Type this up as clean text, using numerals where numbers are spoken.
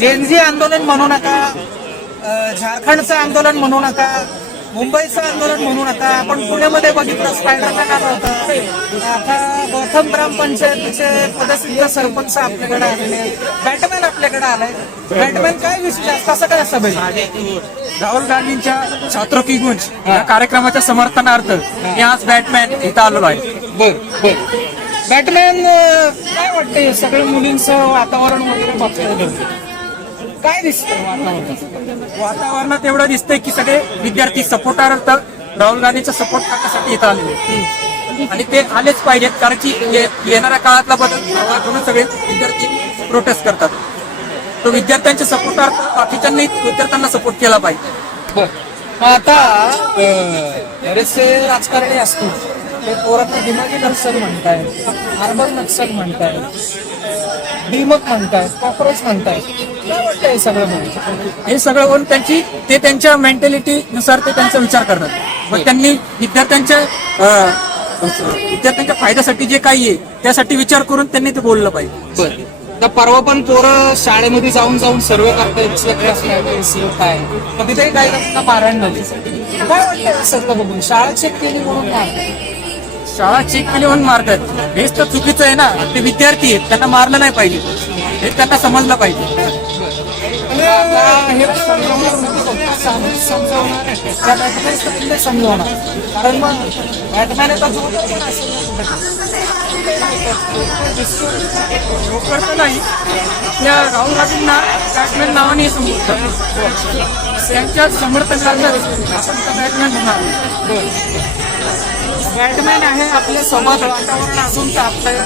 Gen Z आंदोलन म्हणू नका, झारखंडचं आंदोलन म्हणू नका, मुंबईचं आंदोलन म्हणू नका. आपण पुण्यामध्ये बघितलं स्पायडरमॅन आला होता. आता गौतम ग्रामपंचायतीचे पदसिद्ध सरपंच आपल्याकडे आलेले, बॅटमॅन आपल्याकडे आलाय. बॅटमॅन काय विषय कसं काय असं पाहिजे? राहुल गांधींच्या छात्रों की गुंज या कार्यक्रमाच्या समर्थनार्थ मी आज बॅटमॅन इथं आलो आहे. बर. बॅटमॅन काय वाटतंय सगळ्या मुलींचं वातावरण वगैरे बघतोय, काय दिसतं वातावरणात एवढं दिसतंय की सगळे विद्यार्थी सपोर्टार्थ राहुल गांधीचा सपोर्ट करण्यासाठी इथं आले आणि ते आलेच पाहिजेत, कारण की येणाऱ्या काळातला बदल म्हणून सगळे विद्यार्थी प्रोटेस्ट करतात. तो विद्यार्थ्यांच्या सपोर्टार्थ बाकीच्यांनी विद्यार्थ्यांना सपोर्ट केला पाहिजे. आता बरेचसे राजकारणी असतो ते पोरांना दिमागी नक्षल म्हणताय, अर्बन नक्षल म्हणताय, भीमक म्हणताय, कॉक्रोच म्हणताय. काय वाटतं हे सगळं म्हणजे? हे सगळं होऊन ते त्यांच्या मेंटॅलिटी नुसार ते त्यांचा विचार करतात. मग त्यांनी विद्यार्थ्यांच्या फायद्यासाठी जे काही आहे त्यासाठी विचार करून त्यांनी ते बोललं पाहिजे. तर परवा पण पोरं शाळेमध्ये जाऊन सर्वे करतायत काय, मग तिथे काही लोकांना मारण झाली. काय वाटतं सगळं बघून? शाळा चेक केली म्हणून काय? शाळा चेक केली म्हणून मारतात, हेच तर चुकीचं आहे ना. ते विद्यार्थी आहेत, त्यांना मारलं नाही पाहिजे, हे त्यांना समजलं पाहिजे. समजवणार कारण मग बॅटमॅन लवकर नाही आपल्या राहुल गांधींना बॅटमॅन नावाने संबोधतात. त्यांच्या समर्थकांना आपण बॅटमॅन होणार. बॅटमॅन आहे आपल्या सोबत, वातावरण असून तापतंय.